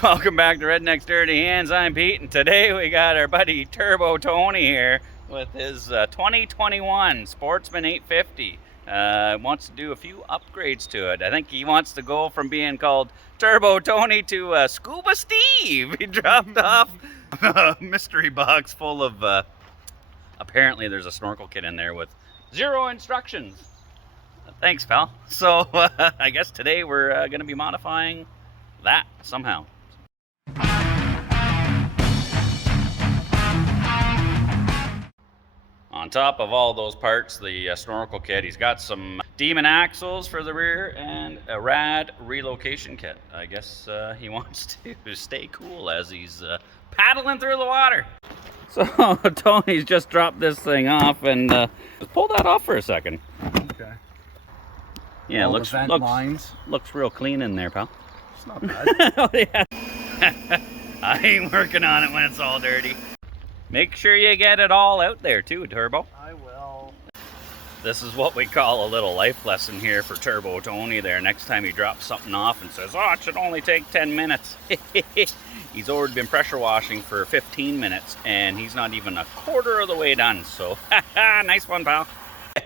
Welcome back to Redneck's Dirty Hands. I'm Pete, and today we got our buddy Turbo Tony here with his 2021 Sportsman 850. Wants to do a few upgrades to it. I think he wants to go from being called Turbo Tony to Scuba Steve. He dropped off a mystery box full of, apparently there's a snorkel kit in there with 0 instructions. Thanks, pal. So I guess today we're going to be modifying that somehow. On top of all those parts, the snorkel kit, he's got some demon axles for the rear and a rad relocation kit. I guess he wants to stay cool as he's paddling through the water. So Tony's just dropped this thing off, and just pull that off for a second. Okay. Yeah, all looks lines. Looks real clean in there, pal. It's not bad. Oh, yeah. I ain't working on it when it's all dirty. Make sure you get it all out there too, Turbo. I will. This is what we call a little life lesson here for Turbo Tony there. Next time he drops something off and says, oh, it should only take 10 minutes. He's already been pressure washing for 15 minutes and he's not even a quarter of the way done. So, nice one, pal.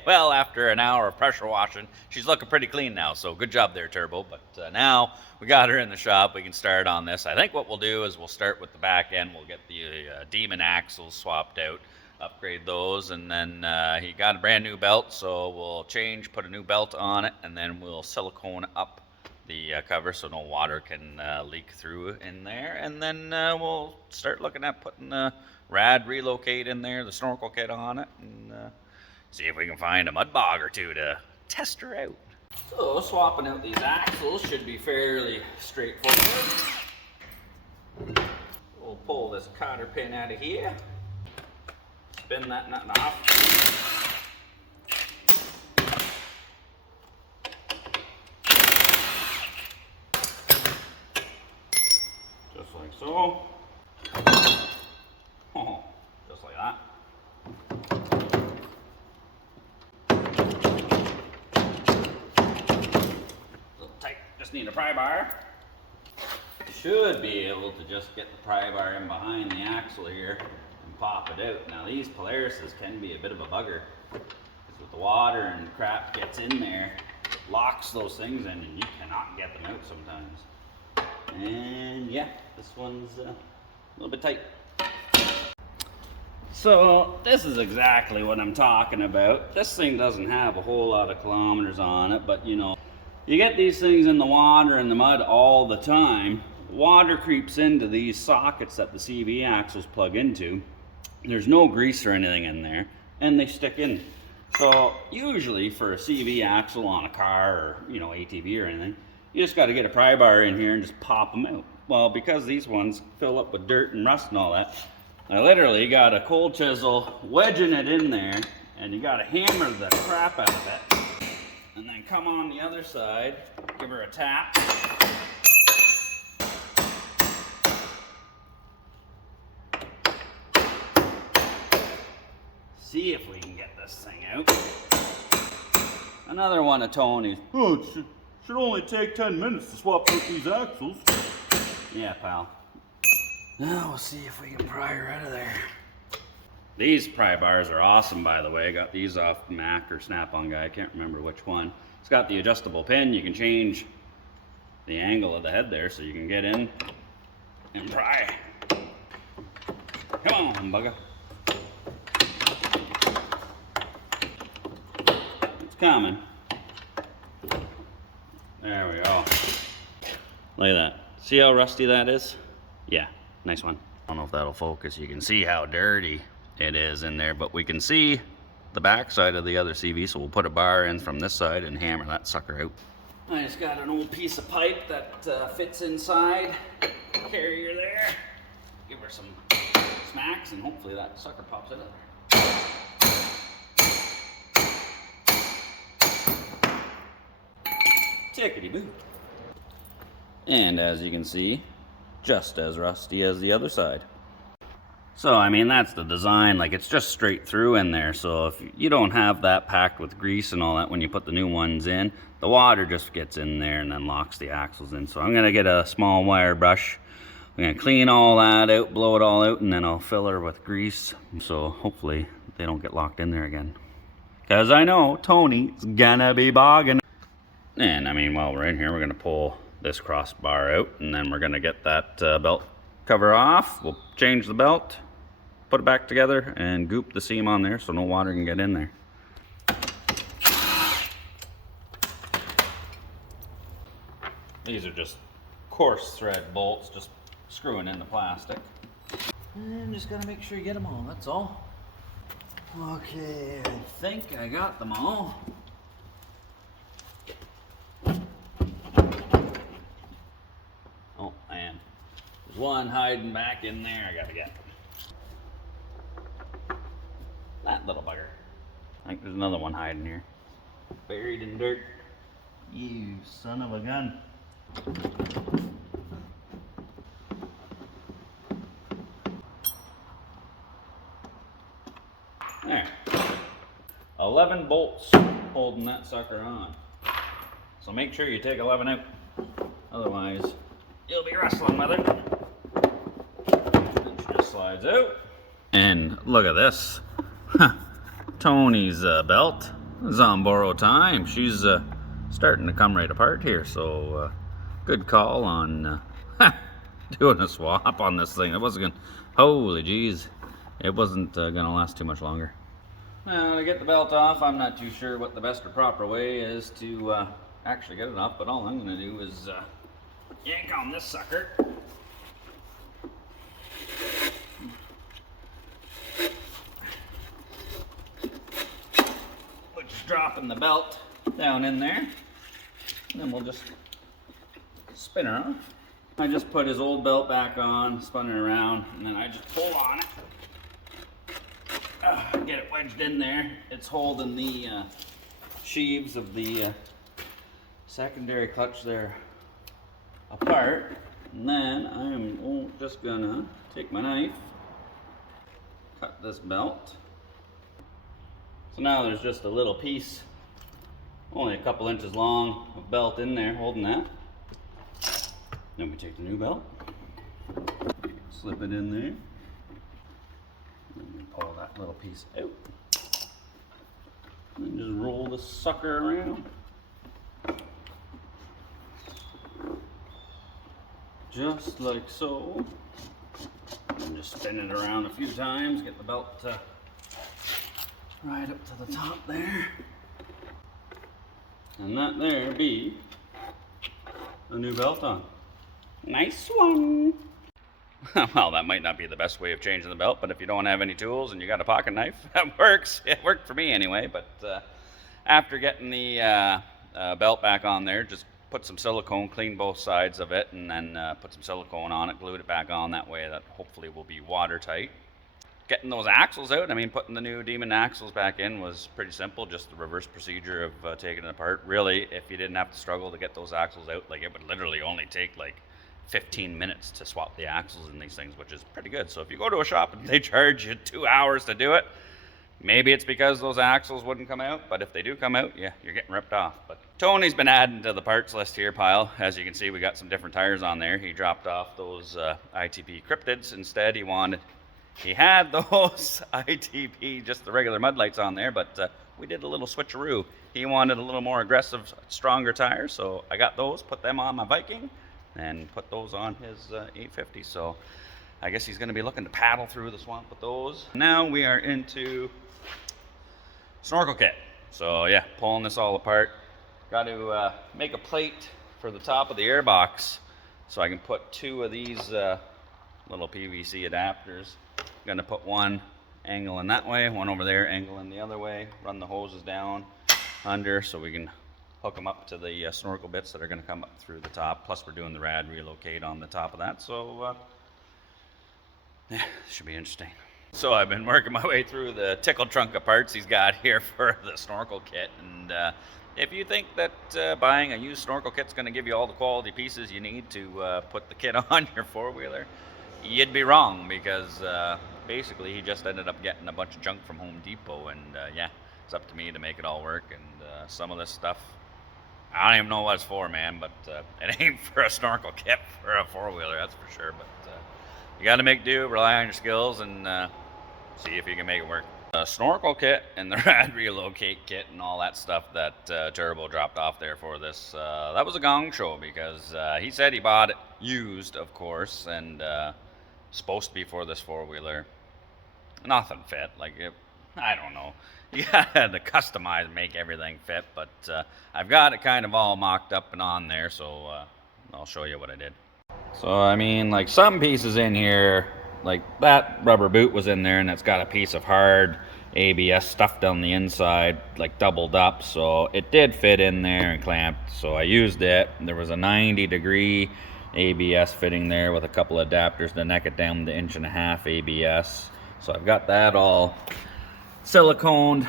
Well, after an hour of pressure washing, she's looking pretty clean now, so good job there, Turbo. But now we got her in the shop, we can start on this. I think what we'll do is we'll start with the back end. We'll get the demon axles swapped out, upgrade those, and then he got a brand new belt, so we'll change, put a new belt on it, and then we'll silicone up the cover so no water can leak through in there. And then we'll start looking at putting the rad relocate in there, the snorkel kit on it, and see if we can find a mud bog or two to test her out. So swapping out these axles should be fairly straightforward. We'll pull this cotter pin out of here, spin that nut off. Just like so. Oh, just like that. Need a pry bar. Should be able to just get the pry bar in behind the axle here and pop it out. Now these Polarises can be a bit of a bugger because with the water and crap gets in there, it locks those things in and you cannot get them out sometimes. And yeah, this one's a little bit tight. So this is exactly what I'm talking about. This thing doesn't have a whole lot of kilometers on it, but you know, you get these things in the water and the mud all the time. Water creeps into these sockets that the CV axles plug into. There's no grease or anything in there, and they stick in. So usually for a CV axle on a car or ATV or anything, you just got to get a pry bar in here and just pop them out. Well, because these ones fill up with dirt and rust and all that, I literally got a cold chisel wedging it in there, and you got to hammer the crap out of it. And then come on the other side, give her a tap. See if we can get this thing out. Another one of Tony's. Oh, it should only take 10 minutes to swap out these axles. Yeah, pal. Now we'll see if we can pry her out of there. These pry bars are awesome, by the way. I got these off Mac or Snap-on guy. I can't remember which one. It's got the adjustable pin. You can change the angle of the head there so you can get in and pry. Come on, bugger. It's coming. There we go. Look at that. See how rusty that is? Yeah, nice one. I don't know if that'll focus. You can see how dirty it is in there, but we can see the back side of the other CV, so we'll put a bar in from this side and hammer that sucker out. I just got an old piece of pipe that fits inside the carrier there. Give her some smacks and hopefully that sucker pops out of there. Tickety-boo. And as you can see, just as rusty as the other side. So, I mean, that's the design. Like, it's just straight through in there. So if you don't have that packed with grease and all that when you put the new ones in, the water just gets in there and then locks the axles in. So I'm going to get a small wire brush, I'm gonna clean all that out, blow it all out, and then I'll fill her with grease. So hopefully they don't get locked in there again. Cause I know Tony's gonna be bogging. And I mean, while we're in here, we're gonna pull this crossbar out, and then we're gonna get that belt cover off. We'll change the belt, put it back together, and goop the seam on there so no water can get in there. These are just coarse thread bolts, just screwing in the plastic. And just gotta make sure you get them all, that's all. Okay, I think I got them all. Oh man, there's one hiding back in there I gotta get. That little bugger. I think there's another one hiding here. Buried in dirt. You son of a gun. There. 11 bolts holding that sucker on. So make sure you take 11 out. Otherwise, you'll be wrestling with it. It just slides out. And look at this. Tony's belt is on borrowed time. She's starting to come right apart here. So good call on doing a swap on this thing. It wasn't gonna, holy jeez. It wasn't gonna last too much longer. Now to get the belt off, I'm not too sure what the best or proper way is to actually get it off, but all I'm gonna do is yank on this sucker. Which is dropping the belt down in there. And then we'll just spin her off. I just put his old belt back on, spun it around, and then I just pull on it. Get it wedged in there. It's holding the sheaves of the secondary clutch there apart. And then I'm just gonna take my knife, cut this belt. So now there's just a little piece, only a couple inches long, of belt in there holding that. Then we take the new belt, slip it in there. And we pull that little piece out. And just roll the sucker around. Just like so. And just spin it around a few times, get the belt right up to the top there. And that there be a new belt on. Nice one! Well, that might not be the best way of changing the belt, but if you don't have any tools and you got a pocket knife, that works. It worked for me anyway, but after getting the belt back on there, just put some silicone, clean both sides of it, and then put some silicone on it, glued it back on that way. That hopefully will be watertight. Getting those axles out, I mean, putting the new Demon axles back in was pretty simple, just the reverse procedure of taking it apart. Really, if you didn't have to struggle to get those axles out, like it would literally only take like 15 minutes to swap the axles in these things, which is pretty good. So if you go to a shop and they charge you 2 hours to do it, maybe it's because those axles wouldn't come out, but if they do come out, yeah, you're getting ripped off. But Tony's been adding to the parts list here, pile. As you can see, we got some different tires on there. He dropped off those ITP Cryptids. Instead, he had those ITP, just the regular mud lights on there, but we did a little switcheroo. He wanted a little more aggressive, stronger tires, so I got those, put them on my Viking, and put those on his 850. So I guess he's going to be looking to paddle through the swamp with those. Now we are into snorkel kit. So yeah, pulling this all apart. Got to make a plate for the top of the air box so I can put 2 of these little PVC adapters. I'm going to put one angling that way, one over there angling the other way, run the hoses down under so we can hook them up to the snorkel bits that are going to come up through the top. Plus we're doing the rad relocate on the top of that, so yeah, should be interesting. So I've been working my way through the tickle trunk of parts he's got here for the snorkel kit, and if you think that buying a used snorkel kit's going to give you all the quality pieces you need to put the kit on your four-wheeler, you'd be wrong, because basically he just ended up getting a bunch of junk from Home Depot, and yeah, it's up to me to make it all work. And some of this stuff I don't even know what it's for, man, but it ain't for a snorkel kit for a four-wheeler, that's for sure. But you got to make do, rely on your skills, and see if you can make it work. The snorkel kit and the rad relocate kit and all that stuff that Turbo dropped off there for this, that was a gong show, because he said he bought it used, of course, and supposed to be for this four-wheeler. Nothing fit. Like, I don't know. You had to customize and make everything fit, but I've got it kind of all mocked up and on there, so I'll show you what I did. So, I mean, like, some pieces in here, like that rubber boot was in there, and it's got a piece of hard ABS stuffed on the inside, like doubled up, so it did fit in there and clamped, so I used it. There was a 90-degree ABS fitting there with a couple of adapters to neck it down to 1.5 inch ABS. So I've got that all siliconed.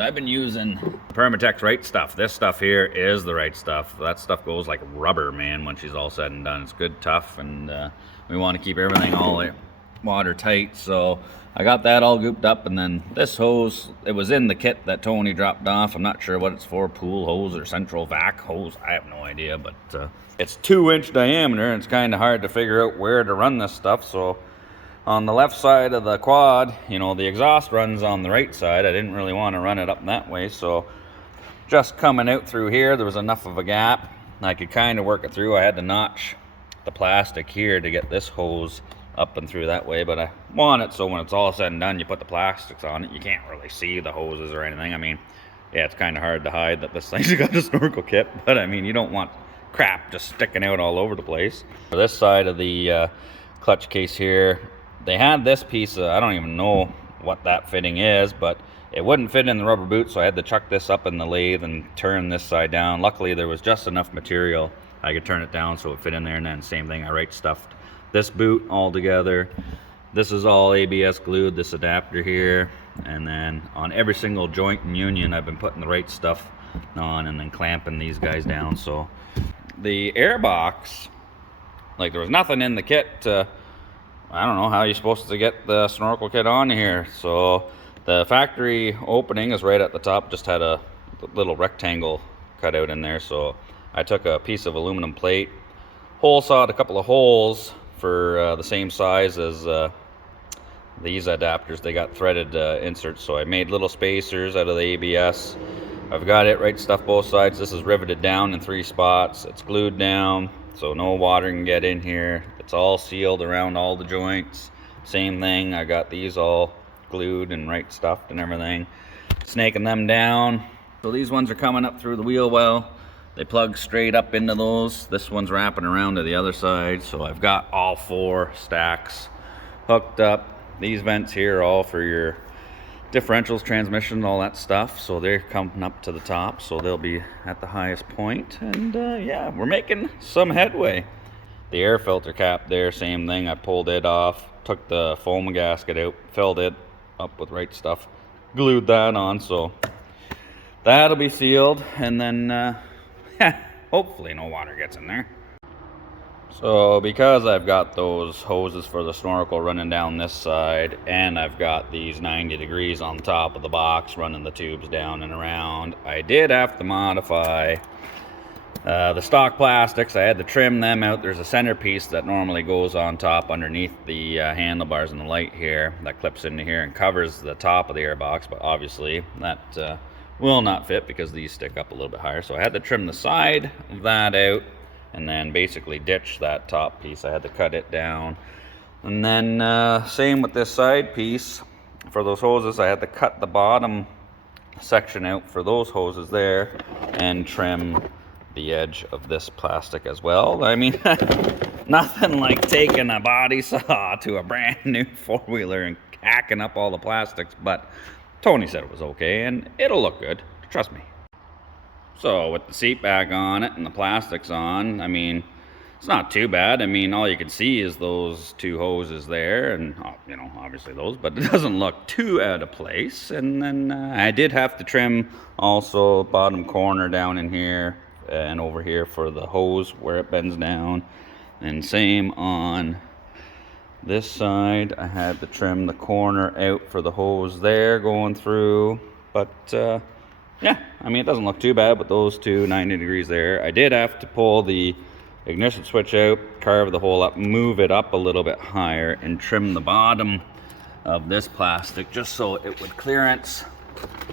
I've been using Permatex right stuff. This stuff here is the right stuff. That stuff goes like rubber, man, when she's all said and done. It's good, tough, and we want to keep everything all watertight. So I got that all gooped up, and then this hose, it was in the kit that Tony dropped off. I'm not sure what it's for, pool hose or central vac hose. I have no idea, but it's 2-inch diameter, and it's kind of hard to figure out where to run this stuff. So on the left side of the quad, you know, the exhaust runs on the right side. I didn't really want to run it up that way, so just coming out through here, there was enough of a gap I could kind of work it through. I had to notch the plastic here to get this hose up and through that way, but I want it so when it's all said and done, you put the plastics on it, you can't really see the hoses or anything. I mean, yeah, it's kind of hard to hide that this thing's got a snorkel kit, but I mean, you don't want crap just sticking out all over the place. For this side of the clutch case here, they had this piece, I don't even know what that fitting is, but it wouldn't fit in the rubber boot, so I had to chuck this up in the lathe and turn this side down. Luckily, there was just enough material I could turn it down so it fit in there, and then same thing, I right stuffed this boot all together. This is all ABS glued, this adapter here, and then on every single joint and union, I've been putting the right stuff on and then clamping these guys down. So the air box, like there was nothing in the kit to, I don't know how you're supposed to get the snorkel kit on here. So the factory opening is right at the top, just had a little rectangle cut out in there. So I took a piece of aluminum plate, hole sawed a couple of holes for the same size as these adapters. They got threaded inserts, so I made little spacers out of the ABS. I've got it right stuff both sides. This is riveted down in 3 spots. It's glued down, so no water can get in here. It's all sealed around all the joints. Same thing, I got these all glued and right stuffed and everything. Snaking them down. So these ones are coming up through the wheel well. They plug straight up into those. This one's wrapping around to the other side. So I've got all 4 stacks hooked up. These vents here are all for your differentials, transmission, all that stuff. So they're coming up to the top, so they'll be at the highest point. And yeah, we're making some headway. The air filter cap there, same thing. I pulled it off, took the foam gasket out, filled it up with right stuff, glued that on, so that'll be sealed, and then hopefully no water gets in there. So because I've got those hoses for the snorkel running down this side, and I've got these 90 degrees on top of the box running the tubes down and around, I did have to modify the stock plastics. I had to trim them out. There's a centerpiece that normally goes on top underneath the handlebars and the light here that clips into here and covers the top of the airbox, but obviously that will not fit because these stick up a little bit higher. So I had to trim the side of that out and then basically ditch that top piece. I had to cut it down. And then same with this side piece. For those hoses, I had to cut the bottom section out for those hoses there and trim the edge of this plastic as well. I mean, nothing like taking a body saw to a brand new four-wheeler and hacking up all the plastics, but Tony said it was okay and it'll look good, trust me. So with the seat back on it and the plastics on, I mean, it's not too bad. I mean, all you can see is those 2 hoses there and, you know, obviously those, but it doesn't look too out of place. And then I did have to trim also bottom corner down in here and over here for the hose where it bends down, and same on this side. I had to trim the corner out for the hose there going through, but Yeah, I mean, it doesn't look too bad with those two 90 degrees there. I did have to pull the ignition switch out, carve the hole up, move it up a little bit higher, and trim the bottom of this plastic just so it would clearance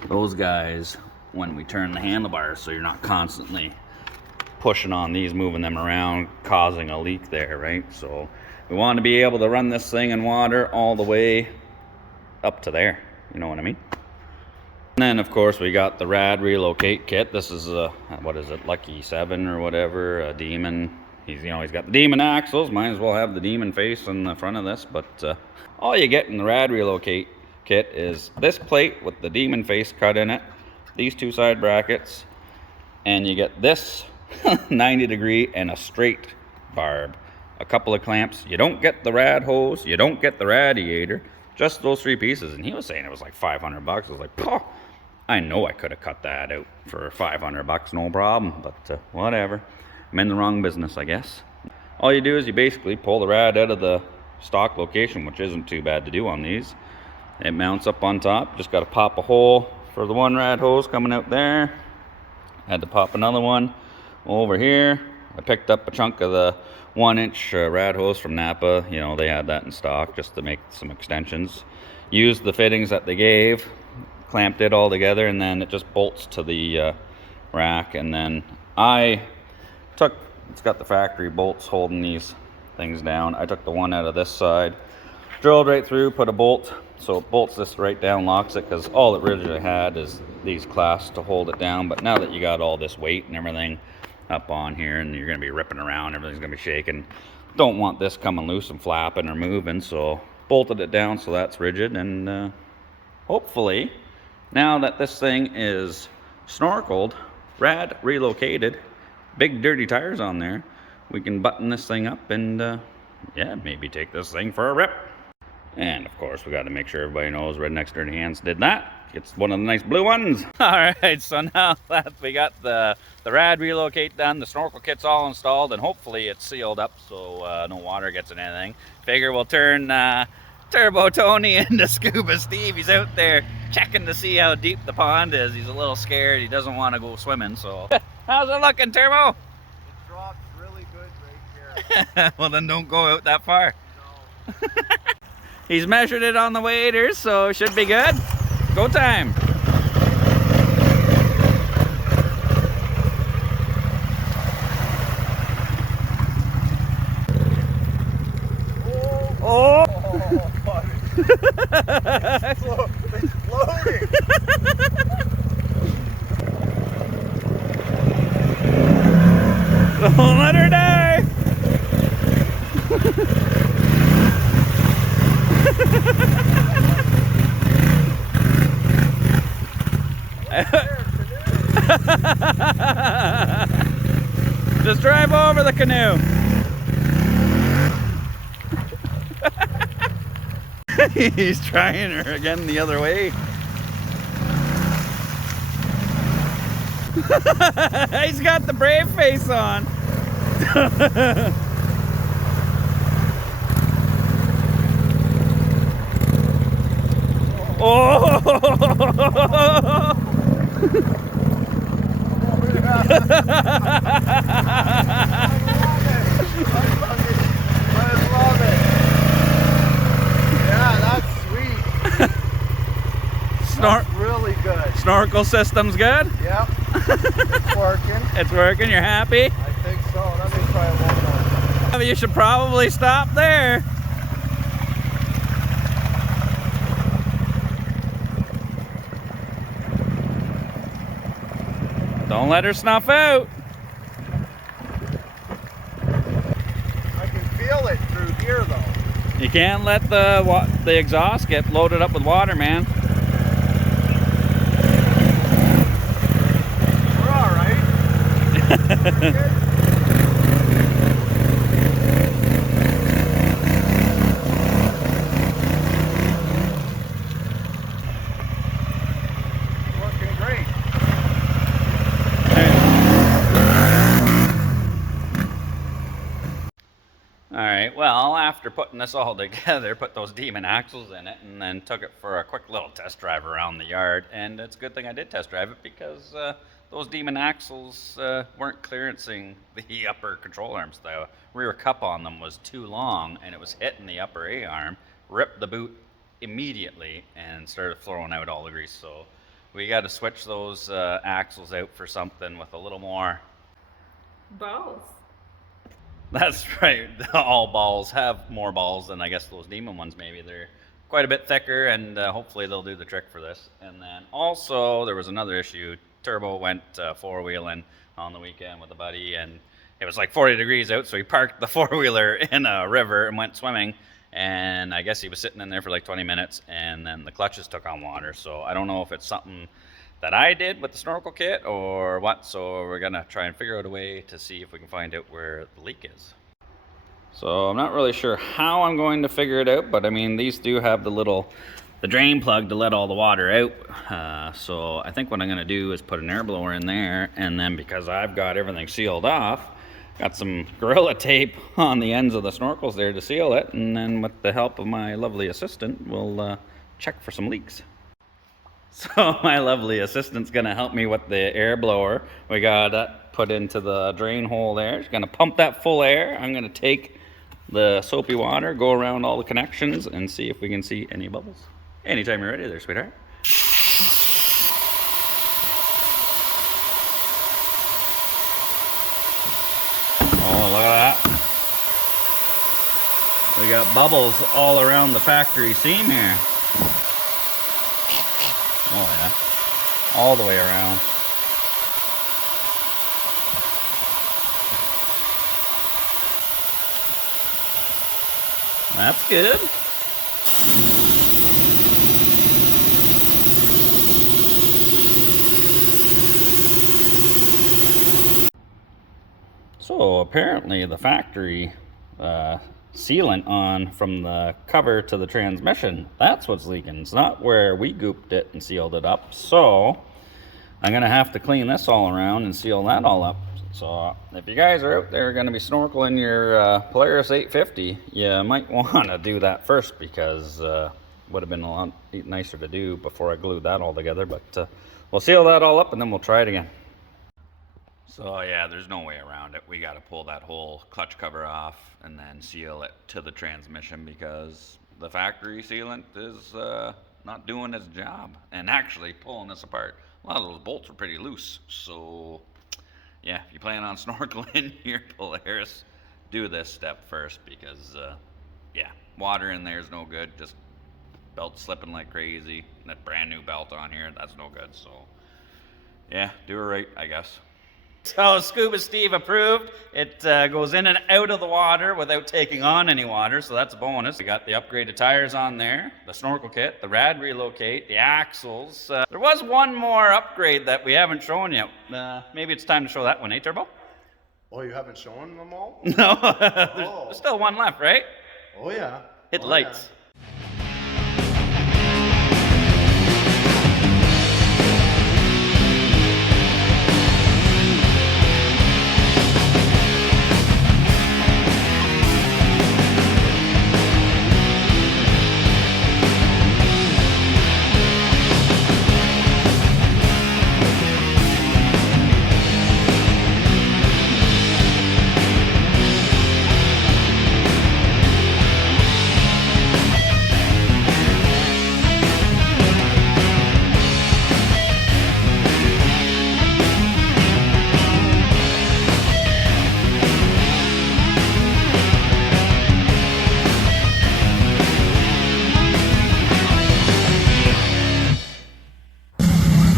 those guys when we turn the handlebars, so you're not constantly pushing on these, moving them around, causing a leak there, right? So we want to be able to run this thing in water all the way up to there, you know what I mean? And then of course we got the Rad Relocate kit. This is a, what is it, Lucky 7 or whatever, a Demon. He's got the Demon axles, might as well have the Demon face in the front of this, but all you get in the Rad Relocate kit is this plate with the Demon face cut in it, these two side brackets, and you get this 90 degree and a straight barb, a couple of clamps. You don't get the rad hose, you don't get the radiator, just those three pieces. And he was saying it was like 500 bucks. I was like, "Poh, I know I could have cut that out for 500 bucks, no problem, but whatever. I'm in the wrong business, I guess." All you do is you basically pull the rad out of the stock location, which isn't too bad to do on these. It mounts up on top. Just got to pop a hole for the one rad hose coming out there. Had to pop another one over here. I picked up a chunk of the 1-inch rad hose from Napa. You know, they had that in stock just to make some extensions. Used the fittings that they gave, clamped it all together, and then it just bolts to the rack. And then I took, it's got the factory bolts holding these things down. I took the one out of this side, drilled right through, put a bolt, so it bolts this right down, locks it, because all it originally had is these clasps to hold it down. But now that you got all this weight and everything up on here, and you're going to be ripping around, everything's going to be shaking, don't want this coming loose and flapping or moving, so bolted it down so that's rigid. And hopefully, now that this thing is snorkeled, rad relocated, big dirty tires on there, we can button this thing up and yeah, maybe take this thing for a rip. And of course we got to make sure everybody knows Redneck's Dirty Hands did that. It's one of the nice blue ones. All right, so now that we got the rad relocate done, the snorkel kit's all installed, and hopefully it's sealed up so no water gets in anything. Figure we'll turn Turbo Tony into Scuba Steve. He's out there checking to see how deep the pond is. He's a little scared. He doesn't want to go swimming, so. How's it looking, Turbo? It drops really good right here. Well, then don't go out that far. No. He's measured it on the waders, so it should be good. Go time. Oh! Buddy. It's floating. Don't let her die. Just drive over the canoe. He's trying her again the other way. He's got the brave face on. Oh! I love it. Yeah, that's sweet. That's really good. Snorkel system's good? Yep. It's working. It's working, you're happy? I think so. Let me try one more. You should probably stop there. Don't let her snuff out. I can feel it through here though. You can't let the exhaust get loaded up with water, man. We're all right. Working great. All right, right, well, after putting this all together, put those demon axles in it, and then took it for a quick little test drive around the yard. And it's a good thing I did test drive it, because those demon axles weren't clearancing the upper control arms. The rear cup on them was too long, and it was hitting the upper A arm, ripped the boot immediately, and started throwing out all the grease. So we got to switch those axles out for something with a little more balls. That's right. All balls have more balls than I guess those demon ones. Maybe they're quite a bit thicker, and hopefully they'll do the trick for this. And then also there was another issue. Turbo went four-wheeling on the weekend with a buddy, and it was like 40 degrees out, so he parked the four-wheeler in a river and went swimming. And I guess he was sitting in there for like 20 minutes, and then the clutches took on water. So I don't know if it's something that I did with the Snorkel kit or what, so we're gonna try and figure out a way to see if we can find out where the leak is. So I'm not really sure how I'm going to figure it out, but I mean, these do have the drain plug to let all the water out. So I think what I'm gonna do is put an air blower in there, and then because I've got everything sealed off, got some Gorilla Tape on the ends of the snorkels there to seal it, and then with the help of my lovely assistant, we'll check for some leaks. So my lovely assistant's gonna help me with the air blower. We got that put into the drain hole there. She's gonna pump that full air. I'm gonna take the soapy water, go around all the connections, and see if we can see any bubbles. Anytime you're ready there, sweetheart. Oh, look at that. We got bubbles all around the factory seam here. Oh yeah, all the way around. That's good. So apparently the factory sealant on from the cover to the transmission, that's what's leaking. It's not where we gooped it and sealed it up. So I'm gonna have to clean this all around and seal that all up. So if you guys are out there gonna be snorkeling your Polaris 850, you might want to do that first, because would have been a lot nicer to do before I glued that all together. But we'll seal that all up and then we'll try it again. So yeah, there's no way around it. We got to pull that whole clutch cover off and then seal it to the transmission, because the factory sealant is not doing its job. And actually pulling this apart, a lot of those bolts are pretty loose. So yeah, if you plan on snorkeling your Polaris, do this step first, because yeah, water in there is no good. Just belt slipping like crazy. That brand new belt on here, that's no good. So yeah, do it right, I guess. So Scuba Steve approved. It goes in and out of the water without taking on any water, so that's a bonus. We got the upgraded tires on there, the snorkel kit, the rad relocate, the axles. There was one more upgrade that we haven't shown yet. Maybe it's time to show that one, eh, Turbo? Oh, you haven't shown them all? No, there's still one left, right? Oh yeah. Hit the lights.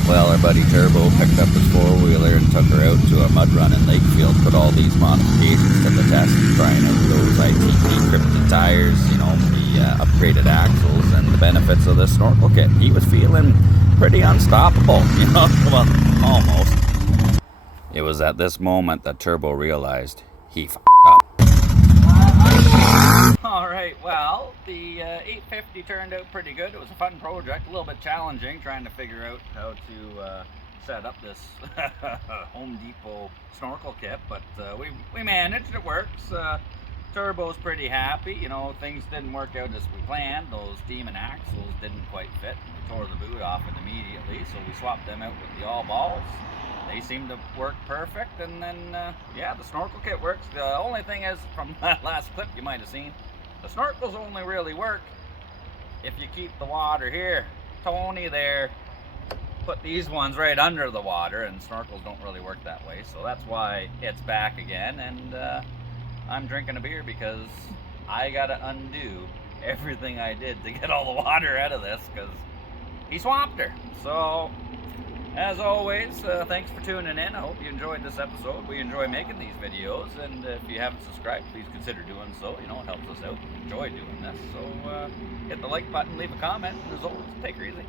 Well, our buddy Turbo picked up his four-wheeler and took her out to a mud run in Lakefield, put all these modifications to the test, trying out those ITP crypted tires, you know, the upgraded axles, and the benefits of the snorkel kit. He was feeling pretty unstoppable, you know, well, almost. It was at this moment that Turbo realized he f***ed up. Alright, well, the 850 turned out pretty good. It was a fun project, a little bit challenging trying to figure out how to set up this Home Depot snorkel kit, but we managed. It works. turbo's pretty happy. You know, things didn't work out as we planned. Those demon axles didn't quite fit. We tore the boot off it immediately, so we swapped them out with the all balls. They seem to work perfect, and then, yeah, the snorkel kit works. The only thing is, from that last clip you might have seen, the snorkels only really work if you keep the water here. Tony there put these ones right under the water, and snorkels don't really work that way, so that's why it's back again. And I'm drinking a beer because I gotta undo everything I did to get all the water out of this, because he swamped her. So as always, thanks for tuning in. I hope you enjoyed this episode. We enjoy making these videos, and if you haven't subscribed, please consider doing so. You know, it helps us out. We enjoy doing this. So hit the like button, leave a comment, and as always, take her easy.